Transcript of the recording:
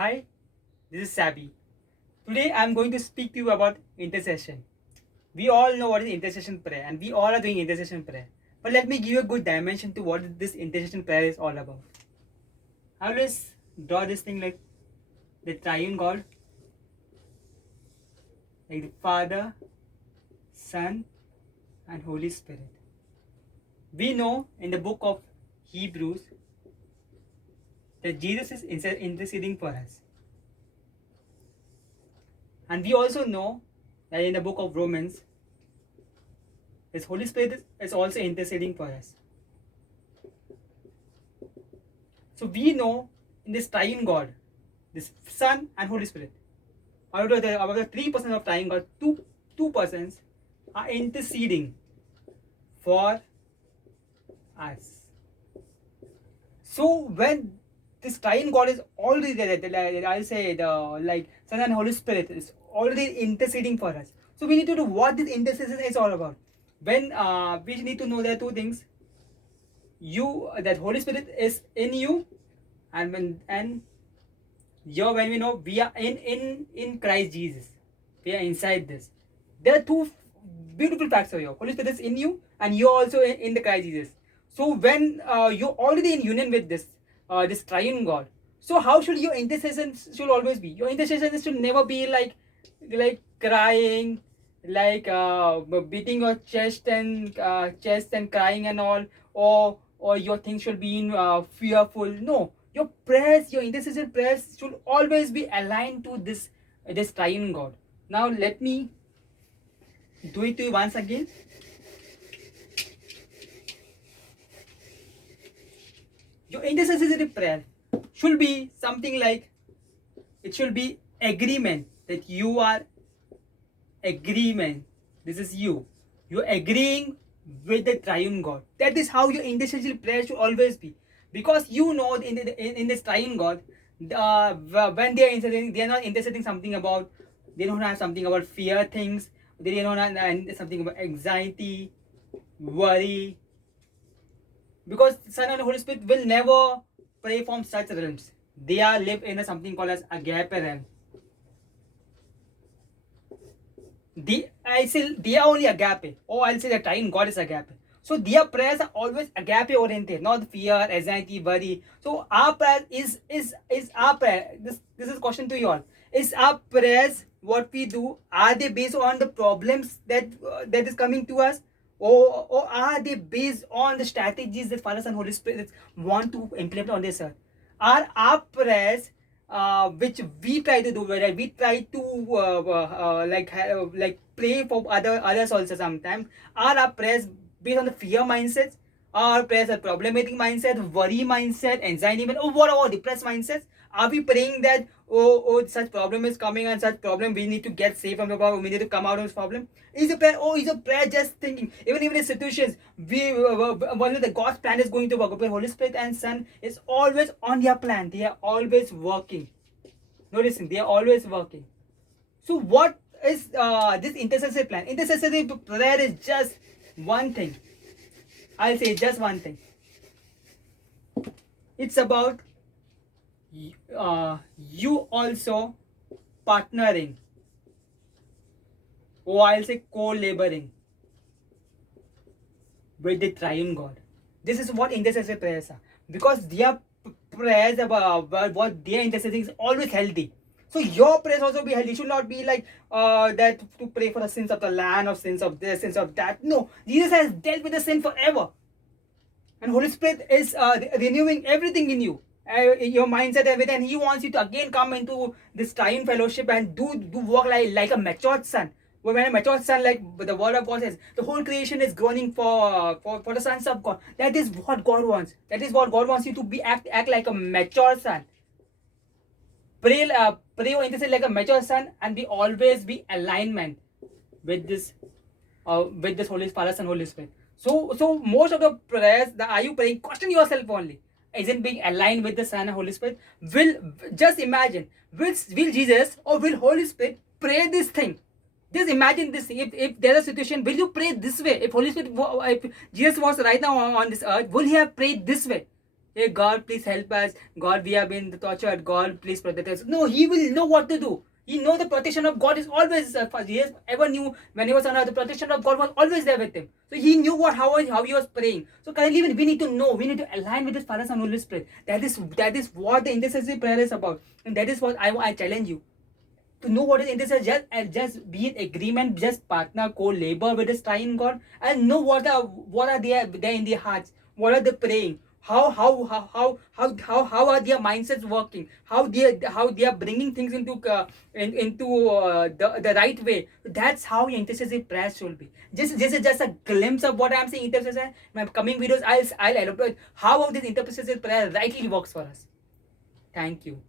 Hi, this is Sabi. Today I am going to speak to you about intercession. We all know what is intercession prayer and we all are doing intercession prayer. But let me give you a good dimension to what this intercession prayer is all about. I always draw this thing like the triune God, like the Father, Son, and Holy Spirit. We know in the book of Hebrews that Jesus is interceding for us. And we also know that in the book of Romans, His Holy Spirit is also interceding for us. So we know in this triune God, this Son and Holy Spirit, out of the 3% of triune God, two persons are interceding for us. So when this triune God is already there, I'll say the like Son and Holy Spirit is already interceding for us. So we need to know what this intercession is all about. When we need to know there are two things. That Holy Spirit is in you, and when we know we are in Christ Jesus, we are inside this. There are two beautiful facts over here. Holy Spirit is in you, and you're also in the Christ Jesus. So when you're already in union with this triune God, so how should your intercession should always be? Your intercession should never be like crying, like beating your chest and crying and all, or your things should be in fearful. No, your prayers, your intercession prayers should always be aligned to this triune God. Now let me do it to you once again. Your intercessory prayer should be something like, it should be agreement, that you are agreement. This is you. You're agreeing with the triune God. That is how your intercessory prayer should always be. Because you know in this triune God, when they are interceding, they are not interceding something about, they don't have something about fear things, they don't have something about anxiety, worry. Because Son and Holy Spirit will never pray from such realms. They are live in something called as agape realm. They are only agape, or I'll say that triune God is agape. So their prayers are always agape oriented, not fear, anxiety, worry. So our prayer is our prayer. This is question to you all. Is our prayers, what we do, are they based on the problems that is coming to us, or are they based on the strategies that Father and Holy Spirit want to implement on this earth? Are our prayers which we try to do, where we try to like pray for others also sometimes, are our prayers based on the fear mindsets, our prayers are problematic mindset, worry mindset, anxiety mindset, or whatever depressed mindsets? Are we praying that such problem is coming and such problem we need to get safe from the problem, we need to come out of this problem? Is a prayer just thinking? Even in situations we one of the God's plan is going to work, but Holy Spirit and Son is always on their plan. They are always working. Noticing, they are always working. So what is this intercessory plan? Intercessory prayer is just one thing. I'll say just one thing. It's about you also partnering, or I'll say co-laboring with the triune God. This is what intercessory prayers are, because their prayers about what they are interceding is always healthy. So your prayers also be healthy. It should not be like that to pray for the sins of the land, or sins of this, sins of that. No, Jesus has dealt with the sin forever, and Holy Spirit is renewing everything in you, your mindset, everything. And He wants you to again come into this triune fellowship and do work like a matured son. When a matured son, like the word of God says, the whole creation is groaning for the sons of God. That is what God wants. That is what God wants you to be, act like a mature son. Pray or intercede like a mature son, and be always be alignment with this Holy Father and Holy Spirit. So most of the prayers that are you praying, question yourself only. Isn't being aligned with the Son and Holy Spirit? Just imagine, will Jesus or will Holy Spirit pray this thing? Just imagine this thing. If there's a situation, will you pray this way? If Jesus was right now on this earth, will He have prayed this way? Hey God, please help us. God, we have been tortured. God, please protect us. No, he will know what to do. He know the protection of God is always first. He has ever knew when he was on earth, the protection of God was always there with him. So he knew how he was praying. So currently we need to know, we need to align with this Father, Son, Holy Spirit. That is what the intercessory prayer is about, and that is what I challenge you to know what is intercession. Just be in agreement, just partner, co-labor with this triune God, and know what are there in their hearts. What are they praying? How are their mindsets working? How they are bringing things into the right way. That's how intercessory prayer should be. This is just a glimpse of what I'm saying. Intercession. My coming videos, I'll elaborate how this intercessory prayer rightly works for us. Thank you.